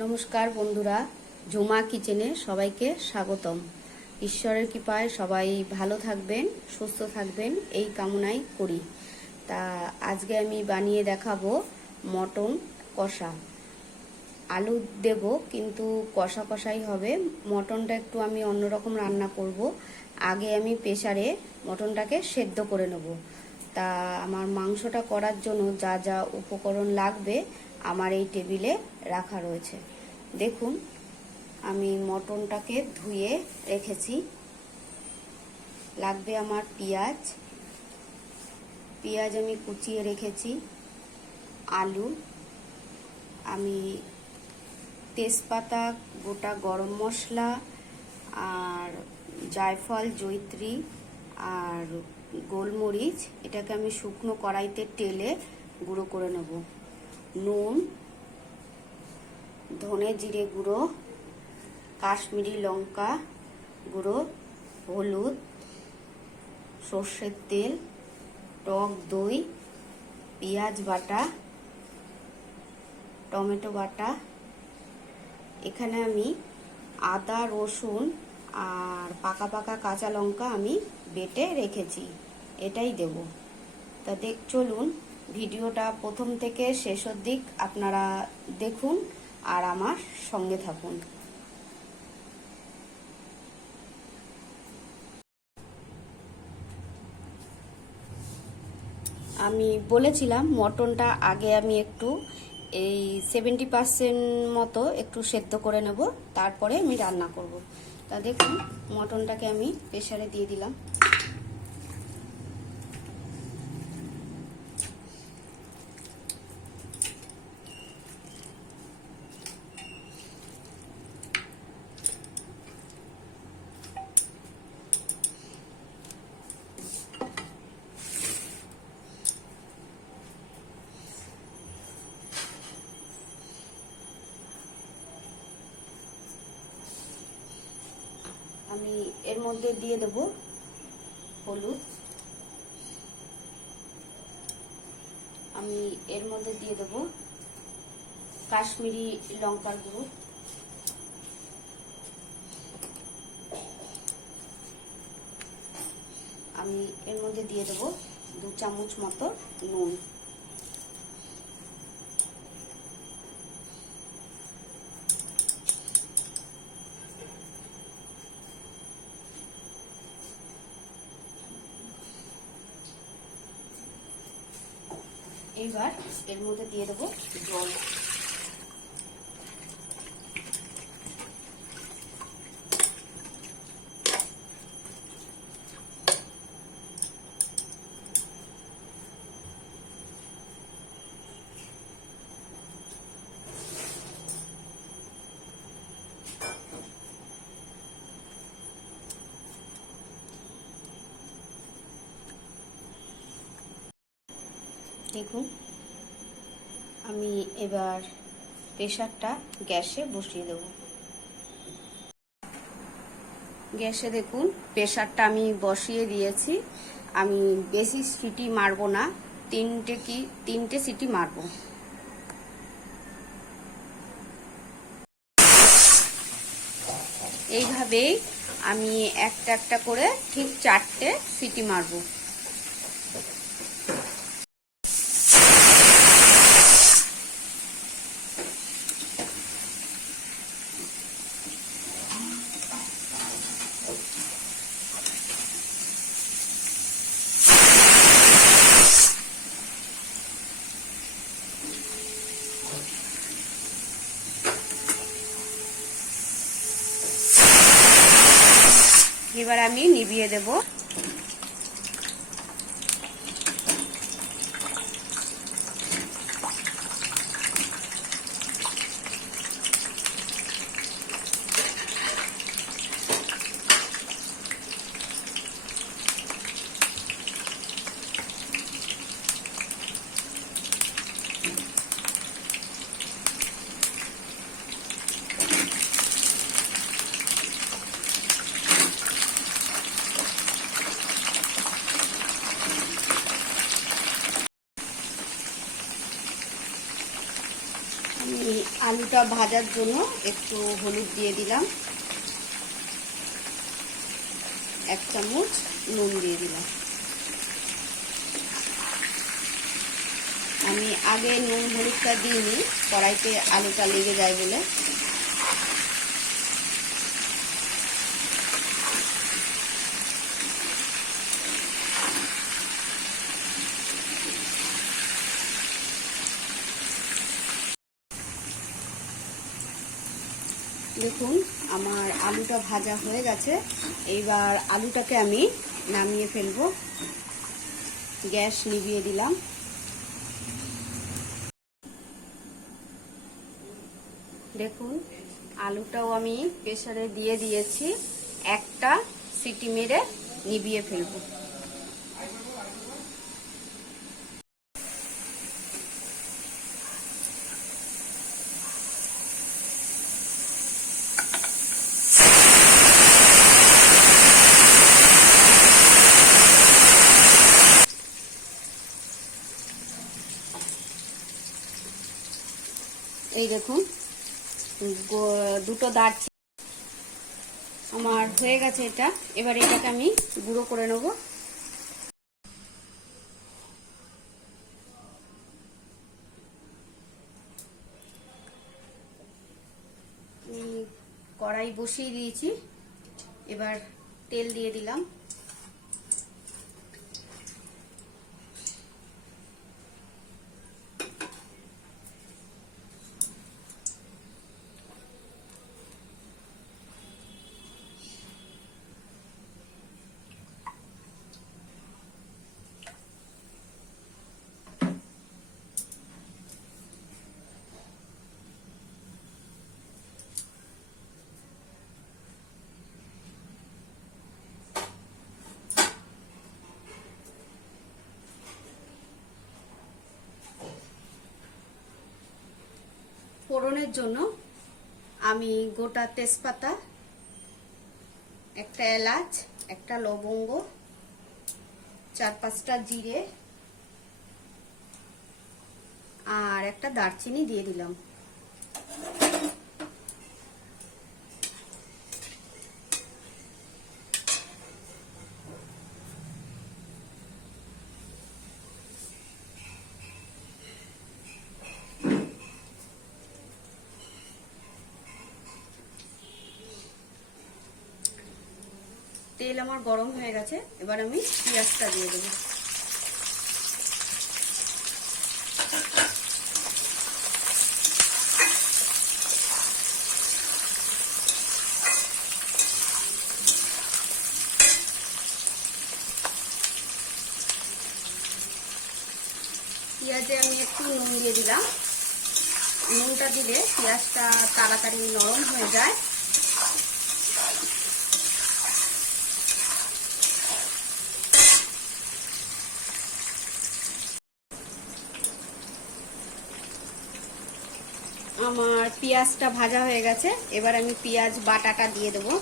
নমস্কার বন্ধুরা, ঝুমা কিচেনে সবাইকে স্বাগতম। ঈশ্বরের কৃপায় সবাই ভালো থাকবেন, সুস্থ থাকবেন এই কামনাই করি। তা আজকে আমি বানিয়ে দেখাবো মটন কষা। আলু দেব কিন্তু কষা কষাই হবে। মটনটা একটু আমি অন্যরকম রান্না করব। আগে আমি প্রেসারে মটনটাকে সেদ্ধ করে নেব। তা আমার মাংসটা করার জন্য যা যা উপকরণ লাগবে আমার এই টেবিলে রাখা রয়েছে। দেখুন, আমি মটনটাকে ধুয়ে রেখেছি। লাগবে আমার পেঁয়াজ আমি কুচিয়ে রেখেছি, আলু, আমি তেজপাতা, গোটা গরম মশলা আর জায়ফল, জয়িত্রী আর গোলমরিচ, এটাকে আমি শুকনো কড়াইতে তেলে গুঁড়ো করে নেব। নুন, ধনে জিরে গুঁড়ো, কাশ্মীরি লঙ্কা গুঁড়ো, হলুদ, সর্ষের তেল, টক দই, পেঁয়াজ বাটা, টমেটো বাটা। এখানে আমি আদা, রসুন আর পাকা পাকা কাঁচা লঙ্কা আমি বেটে রেখেছি, এটাই দেব। তা চলুন ভিডিওটা প্রথম থেকে শেষের দিক আপনারা দেখুন আর আমার সঙ্গে থাকুন। আমি বলেছিলাম মটনটা আগে আমি একটু এই 70% মতো একটু সেদ্ধ করে নেব, তারপরে আমি রান্না করব। তা দেখুন, মটনটাকে আমি প্রেসারে দিয়ে দিলাম। আমি এর মধ্যে দিয়ে দেব হলুদ, আমি এর মধ্যে দিয়ে দেব কাশ্মীরি লঙ্কার গুঁড়ো, আমি এর মধ্যে দিয়ে দেব 2 চামচ মতো নুন। এবার এর মধ্যে দিয়ে দেব জল। দেখুন, আমি এবার প্রেসারটা গ্যাসে বসিয়ে দেব। গ্যাসে দেখুন প্রেসারটা আমি বসিয়ে দিয়েছি। আমি বেশি সিটি মারবো না, তিনটে সিটি মারবো। এইভাবেই আমি একটা একটা করে ঠিক 4টে সিটি মারবো। এবার আমি নিভিয়ে দেব। আলুটা ভাজার জন্য একটু হলুদ দিয়ে দিলাম, 1 চামচ নুন দিয়ে দিলাম। আমি আগে নুন হলুদটা দিইনি, কড়াইতে আলুটা লেগে যায় বলে। দেখুন আমার আলুটা ভাজা হয়ে গেছে। এইবার আলুটাকে আমি নামিয়ে ফেলবো। গ্যাস নিভিয়ে দিলাম। দেখুন আলুটাও আমি প্রেসারে দিয়ে দিয়েছি, একটা সিটি মেরে নিভিয়ে ফেলবো। এই দেখুন দুটো দারচিনি আমার হয়ে গেছে এটা। এবার এটাকে আমি গুঁড়ো করে নেব। কড়াই বসিয়ে দিয়েছি, এবার তেল দিয়ে দিলাম। ফোড়নের জন্য আমি গোটা তেজপাতা, একটা এলাচ, একটা লবঙ্গ, 4-5টা জিরে আর একটা দারচিনি দিয়ে দিলাম। তেল আমার গরম হয়ে গেছে, এবার আমি পেঁয়াজটা দিয়ে দেবো। পেঁয়াজে আমি একটু নুন দিয়ে দিলাম। নুনটা দিলে পেঁয়াজটা তাড়াতাড়ি নরম হয়ে যায়। আমার পেঁয়াজটা ভাজা হয়ে গেছে, এবার আমি পেঁয়াজ বাটাটা দিয়ে দেবো।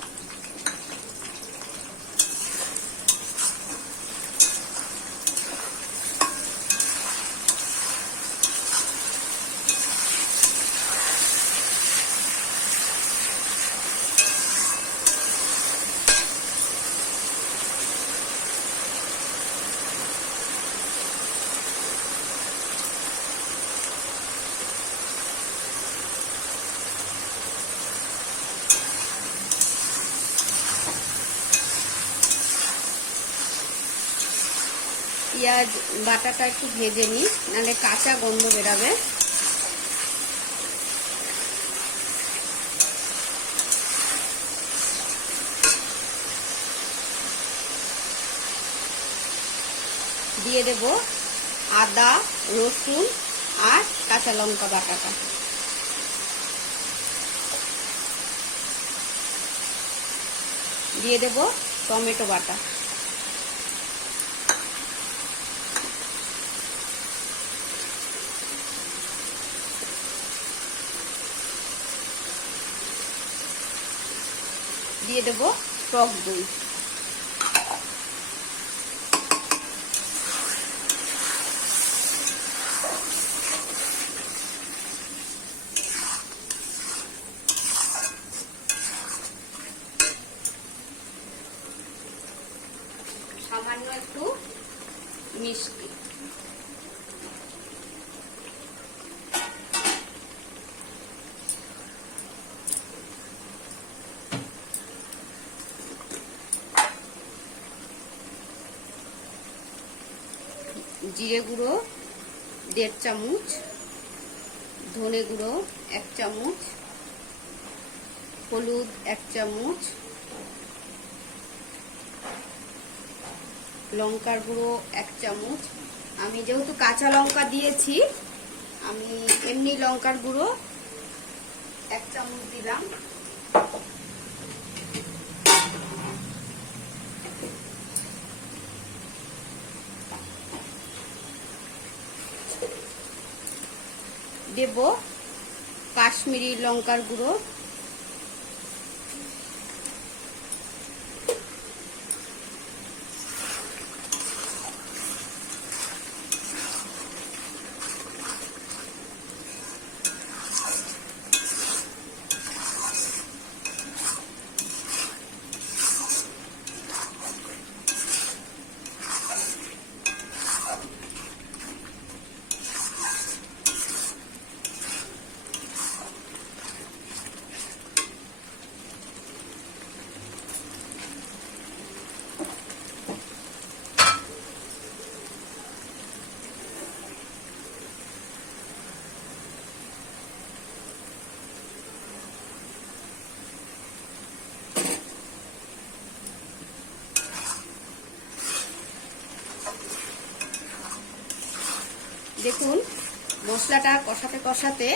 পেঁয়াজ বাটাটা একটু ভেজে নিই, নাহলে কাঁচা গন্ধ বেরাবে। দিয়ে দেব আদা, রসুন আর কাঁচা লঙ্কা বাটাটা। দিয়ে দেব টমেটো বাটা। দিয়ে দেব টক দই। মিষ্টি। জিরে গুঁড়ো 1.5 চামচ, ধনে গুঁড়ো 1 চামচ, হলুদ 1 চামচ, লঙ্কার গুঁড়ো 1 চামচ। আমি যেহেতু কাঁচা লঙ্কা দিয়েছি, আমি এমনি লঙ্কার গুঁড়ো 1 চামচ দিলাম। দেব কাশ্মীরি লঙ্কার গুঁড়ো, দেখুন মশলাটা কষাতে কষাতে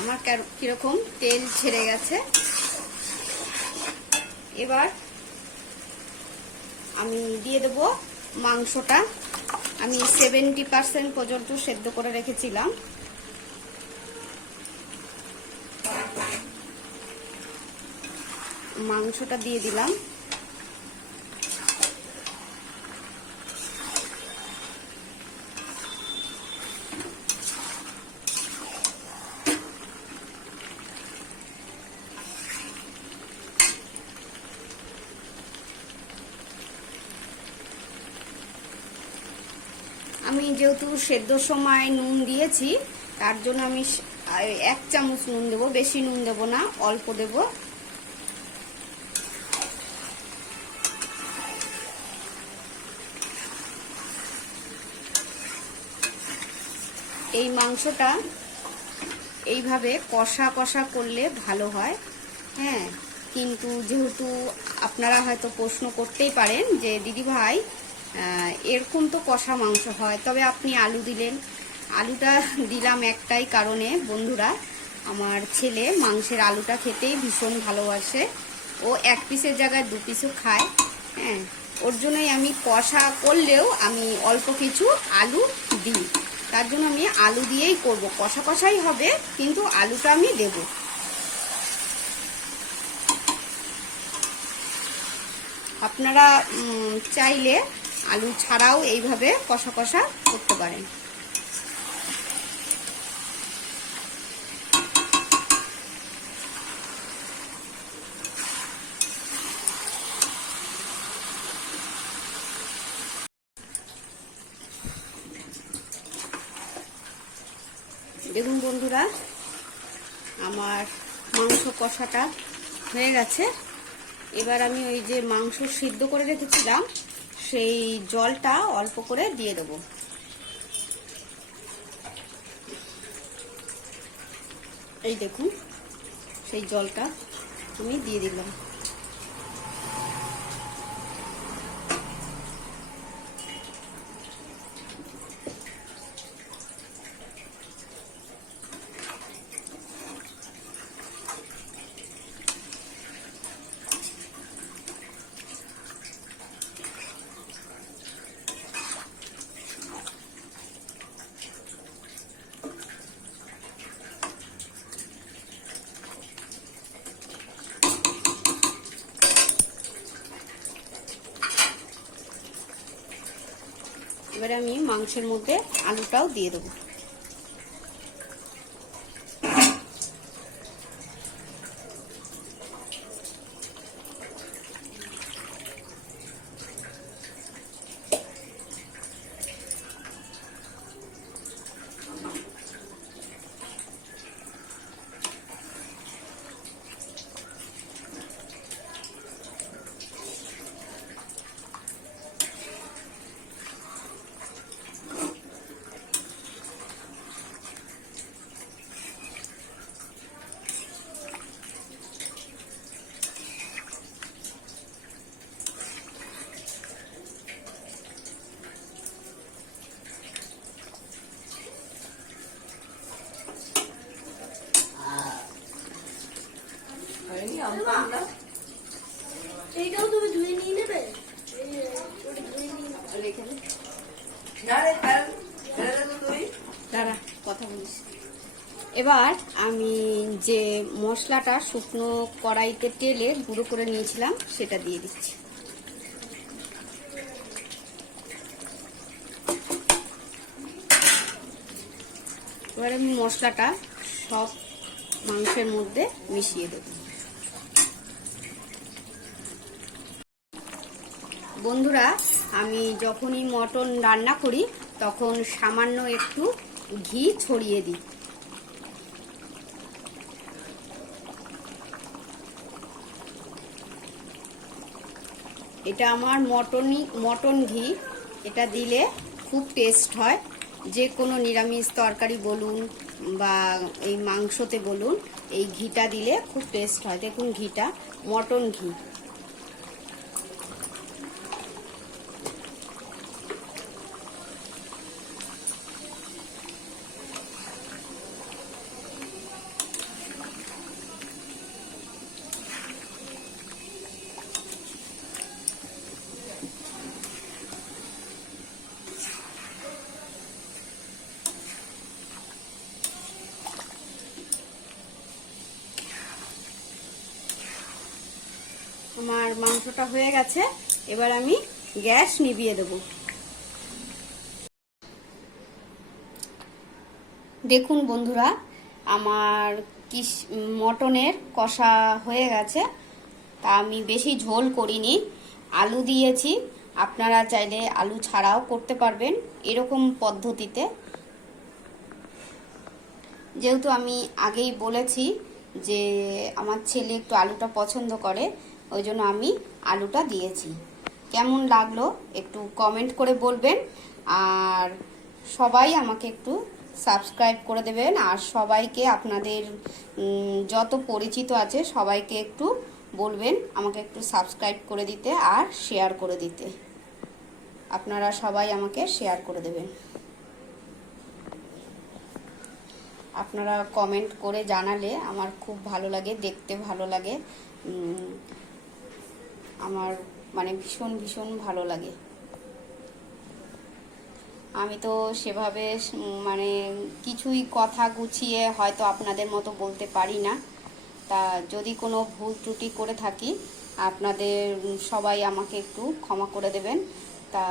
আমার কিরকম তেল ছেড়ে গেছে। এবার আমি দিয়ে দেব মাংসটা। আমি 70% পর্যন্ত সেদ্ধ করে রেখেছিলাম। মাংসটা দিয়ে দিলাম। আমি যেহেতু সেদ্ধর সময় নুন দিয়েছি, তার জন্য আমি 1 চামচ নুন দেব, বেশি নুন দেব না, অল্প দেব। এই মাংসটা এইভাবে কষা কষা করলে ভালো হয়। হ্যাঁ, কিন্তু যেহেতু আপনারা হয়তো প্রশ্ন করতেই পারেন যে দিদি ভাই এরকম তো কষা মাংস হয়, তবে আপনি আলু দিলেন। আলুটা দিলাম একটাই কারণে বন্ধুরা, আমার ছেলে মাংসের আলুটা খেতেই ভীষণ ভালোবাসে। ও 1 পিসের জায়গায় 2 পিসও খায়। হ্যাঁ, ওর জন্যই আমি কষা করলেও আমি অল্প কিছু আলু দিই। তার জন্য আমি আলু দিয়েই করব, কষা কষাই হবে কিন্তু আলুটা আমি দেব। আপনারা চাইলে আলু ছাড়াও এইভাবে কষা কষা করতে পারেন। দেখুন বন্ধুরা, আমার মাংস কষাটা হয়ে গেছে। এবার আমি ওই যে মাংস সিদ্ধ করে রেখেছিলাম সেই জলটা অল্প করে দিয়ে দেব। এই দেখুন সেই জলটা আমি দিয়ে দিলাম। এবারে আমি মাংসের মধ্যে আলুটাও দিয়ে দেবো। দাঁড়া, কথা বলিস। এবার আমি যে মশলাটা শুকনো কড়াইতে তেলে গুঁড়ো করে নিয়েছিলাম সেটা দিয়ে দিচ্ছি। এবার আমি মশলাটা সব মাংসের মধ্যে মিশিয়ে দেব। বন্ধুরা, আমি যখনই মটন রান্না করি তখন সামান্য একটু ঘি ছড়িয়ে দিই। এটা আমার মটন ঘি, এটা দিলে খুব টেস্ট হয়। যে কোনো নিরামিষ তরকারি বলুন বা এই মাংসতে বলুন, এই ঘিটা দিলে খুব টেস্ট হয়। দেখুন ঘিটা মটন ঘি। আমার মাংসটা হয়ে গেছে, এবার আমি গ্যাস নিভিয়ে দেব। দেখুন বন্ধুরা, আমার মটনের কষা হয়ে গেছে। তা আমি বেশি ঝোল করিনি, আলু দিয়েছি। আপনারা চাইলে আলু ছাড়াও করতে পারবেন এরকম পদ্ধতিতে। যেহেতু আমি আগেই বলেছি যে আমার ছেলে একটু আলুটা পছন্দ করে, ওই জন্য আমি আলুটা দিয়েছি। কেমন লাগলো একটু কমেন্ট করে বলবেন, আর সবাই আমাকে একটু সাবস্ক্রাইব করে দেবেন। আর সবাইকে, আপনাদের যত পরিচিত আছে সবাইকে একটু বলবেন আমাকে একটু সাবস্ক্রাইব করে দিতে আর শেয়ার করে দিতে। আপনারা সবাই আমাকে শেয়ার করে দেবেন। আপনারা কমেন্ট করে জানালে আমার খুব ভালো লাগে, দেখতে ভালো লাগে। আমার মানে ভীষণ ভীষণ ভালো লাগে। আমি তো সেভাবে মানে কিছুই কথা গুছিয়ে হয়তো আপনাদের মতো বলতে পারি না। তা যদি কোনো ভুল ত্রুটি করে থাকি, আপনাদের সবাই আমাকে একটু ক্ষমা করে দেবেন। তা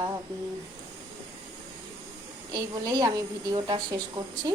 এই বলেই আমি ভিডিওটা শেষ করছি।